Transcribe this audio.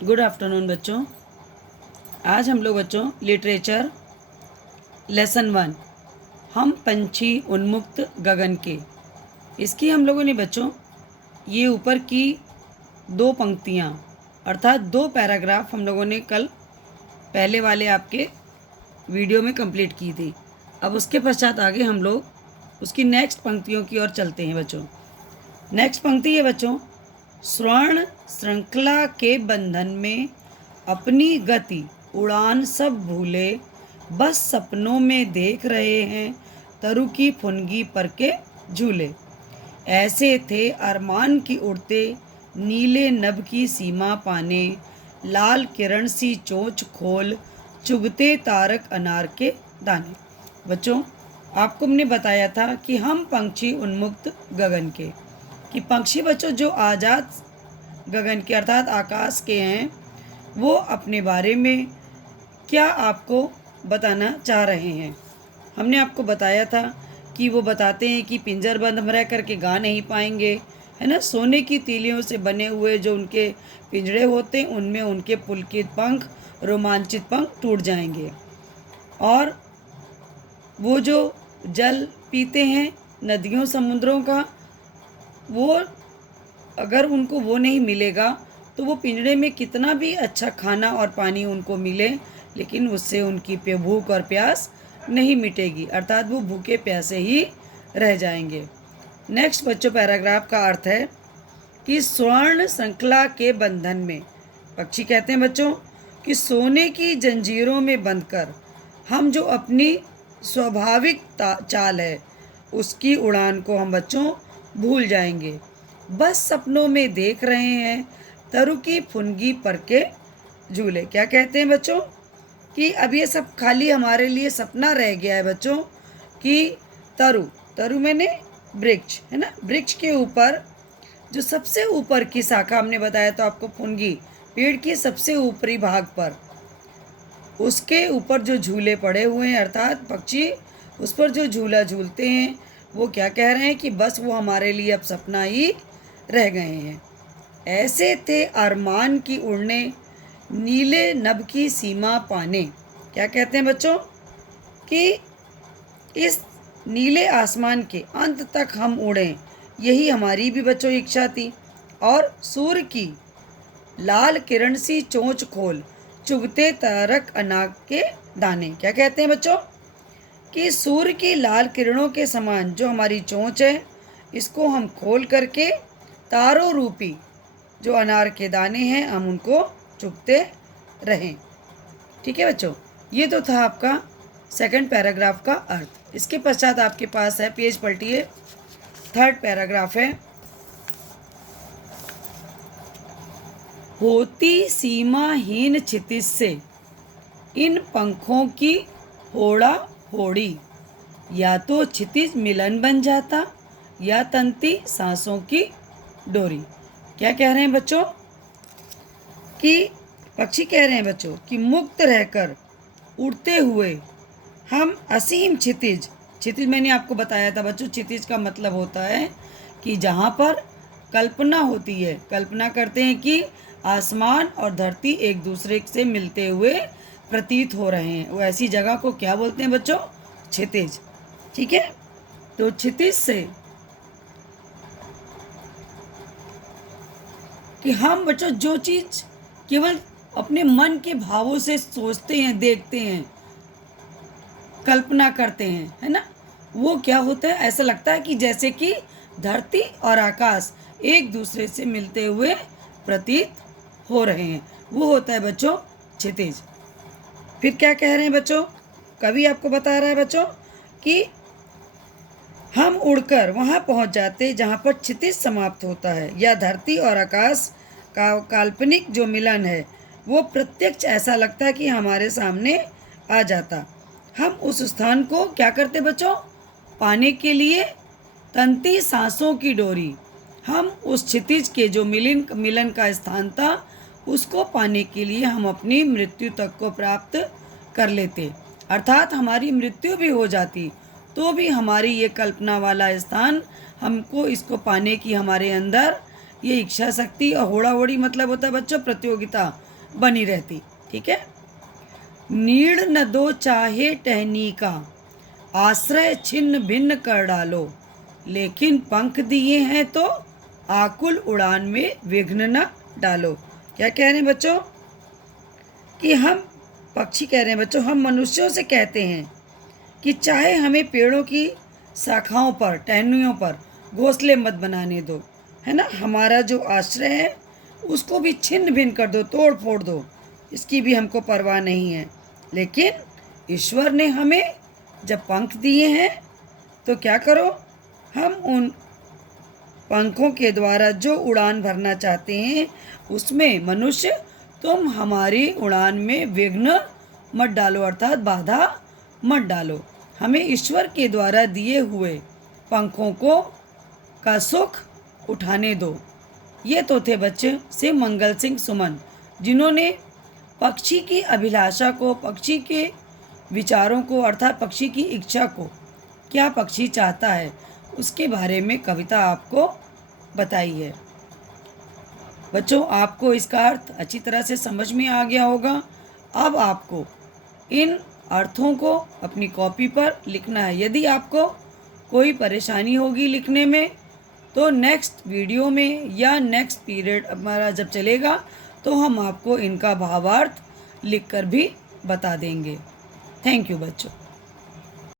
Good afternoon बच्चों। आज हम लोग बच्चों लिटरेचर लेसन 1 हम पंछी उन्मुक्त गगन के, इसकी हम लोगों ने बच्चों ये ऊपर की दो पंक्तियाँ अर्थात दो पैराग्राफ हम लोगों ने कल पहले वाले आपके वीडियो में कंप्लीट की थी। अब उसके पश्चात आगे हम लोग उसकी नेक्स्ट पंक्तियों की ओर चलते हैं बच्चों। नेक्स्ट पंक्ति है बच्चों, स्वर्ण श्रृंखला के बंधन में अपनी गति उड़ान सब भूले, बस सपनों में देख रहे हैं तरु की फुनगी पर के झूले। ऐसे थे अरमान की उड़ते नीले नभ की सीमा पाने, लाल किरण सी चोंच खोल चुगते तारक अनार के दाने। बच्चों आपको हमने बताया था कि हम पंछी उन्मुक्त गगन के, कि पक्षी बच्चों जो आज़ाद गगन के अर्थात आकाश के हैं वो अपने बारे में क्या आपको बताना चाह रहे हैं। हमने आपको बताया था कि वो बताते हैं कि पिंजरबंद हम रह करके गा नहीं पाएंगे, है ना। सोने की तीलियों से बने हुए जो उनके पिंजरे होते हैं उनमें उनके पुलकित पंख, रोमांचित पंख टूट जाएंगे। और वो जो जल पीते हैं नदियों समुद्रों का, वो अगर उनको वो नहीं मिलेगा तो वो पिंजरे में कितना भी अच्छा खाना और पानी उनको मिले, लेकिन उससे उनकी भूख और प्यास नहीं मिटेगी, अर्थात वो भूखे प्यासे ही रह जाएंगे। नेक्स्ट बच्चों पैराग्राफ का अर्थ है कि स्वर्ण श्रृंखला के बंधन में, पक्षी कहते हैं बच्चों कि सोने की जंजीरों में बंधकर हम जो अपनी स्वाभाविक चाल है उसकी उड़ान को हम बच्चों भूल जाएंगे। बस सपनों में देख रहे हैं तरु की फुनगी पर के झूले। क्या कहते हैं बच्चों कि अब ये सब खाली हमारे लिए सपना रह गया है बच्चों, कि तरु मैंने वृक्ष, है ना। वृक्ष के ऊपर जो सबसे ऊपर की शाखा हमने बताया तो आपको फुनगी, पेड़ की सबसे ऊपरी भाग पर उसके ऊपर जो झूले पड़े हुए हैं अर्थात पक्षी उस पर जो झूला झूलते हैं, वो क्या कह रहे हैं कि बस वो हमारे लिए अब सपना ही रह गए हैं। ऐसे थे अरमान की उड़ने नीले नभ की सीमा पाने। क्या कहते हैं बच्चों कि इस नीले आसमान के अंत तक हम उड़ें, यही हमारी भी बच्चों इच्छा थी। और सूर्य की लाल किरण सी चोंच खोल चुगते तारक अनाग के दाने। क्या कहते हैं बच्चों कि सूर्य की लाल किरणों के समान जो हमारी चोंच है, इसको हम खोल करके तारों रूपी जो अनार के दाने हैं हम उनको चुगते रहें। ठीक है बच्चों, ये तो था आपका सेकंड पैराग्राफ का अर्थ। इसके पश्चात आपके पास है, पेज पलटिए, थर्ड पैराग्राफ है, होती सीमाहीन क्षितिज से इन पंखों की होड़ा होड़ी, या तो क्षितिज मिलन बन जाता या तंती सांसों की डोरी। क्या कह रहे हैं बच्चों कि पक्षी कह रहे हैं बच्चों कि मुक्त रहकर उड़ते हुए हम असीम क्षितिज, क्षितिज मैंने आपको बताया था बच्चों, क्षितिज का मतलब होता है कि जहाँ पर कल्पना होती है, कल्पना करते हैं कि आसमान और धरती एक दूसरे से मिलते हुए प्रतीत हो रहे हैं, वो ऐसी जगह को क्या बोलते हैं बच्चों, क्षितिज। ठीक है, तो क्षितिज से कि हम बच्चों जो चीज़ केवल अपने मन के भावों से सोचते हैं, देखते हैं, कल्पना करते हैं, है ना, वो क्या होता है, ऐसा लगता है कि जैसे कि धरती और आकाश एक दूसरे से मिलते हुए प्रतीत हो रहे हैं, वो होता है बच्चों क्षितिज। फिर क्या कह रहे हैं बच्चों, कवि आपको बता रहा है बच्चों कि हम उड़कर वहाँ पहुँच जाते जहाँ पर क्षितिज समाप्त होता है, या धरती और आकाश का काल्पनिक जो मिलन है वो प्रत्यक्ष ऐसा लगता है कि हमारे सामने आ जाता। हम उस स्थान को क्या करते बच्चों, पाने के लिए तंती सांसों की डोरी, हम उस क्षितिज के जो मिलन का स्थान था उसको पाने के लिए हम अपनी मृत्यु तक को प्राप्त कर लेते, अर्थात हमारी मृत्यु भी हो जाती तो भी हमारी ये कल्पना वाला स्थान, हमको इसको पाने की हमारे अंदर ये इच्छा शक्ति। और होड़ा होड़ी मतलब होता है बच्चों प्रतियोगिता, बनी रहती। ठीक है। नीड़ न दो चाहे टहनी का, आश्रय छिन्न भिन्न कर डालो, लेकिन पंख दिए हैं तो आकुल उड़ान में विघ्न न डालो। क्या कह रहे हैं बच्चों कि हम पक्षी कह रहे हैं बच्चों, हम मनुष्यों से कहते हैं कि चाहे हमें पेड़ों की शाखाओं पर, टहनियों पर घोंसले मत बनाने दो, है ना, हमारा जो आश्रय है उसको भी छिन्न भिन्न कर दो, तोड़ फोड़ दो, इसकी भी हमको परवाह नहीं है। लेकिन ईश्वर ने हमें जब पंख दिए हैं तो क्या करो, हम उन पंखों के द्वारा जो उड़ान भरना चाहते हैं उसमें मनुष्य तुम हमारी उड़ान में विघ्न मत डालो, अर्थात बाधा मत डालो। हमें ईश्वर के द्वारा दिए हुए पंखों को का सुख उठाने दो। ये तो थे बच्चे शिव मंगल सिंह सुमन, जिन्होंने पक्षी की अभिलाषा को, पक्षी के विचारों को, अर्थात पक्षी की इच्छा को, क्या पक्षी चाहता है उसके बारे में कविता आपको बताई है। बच्चों आपको इसका अर्थ अच्छी तरह से समझ में आ गया होगा। अब आपको इन अर्थों को अपनी कॉपी पर लिखना है। यदि आपको कोई परेशानी होगी लिखने में तो नेक्स्ट वीडियो में या नेक्स्ट पीरियड हमारा जब चलेगा तो हम आपको इनका भावार्थ लिखकर भी बता देंगे। थैंक यू बच्चों।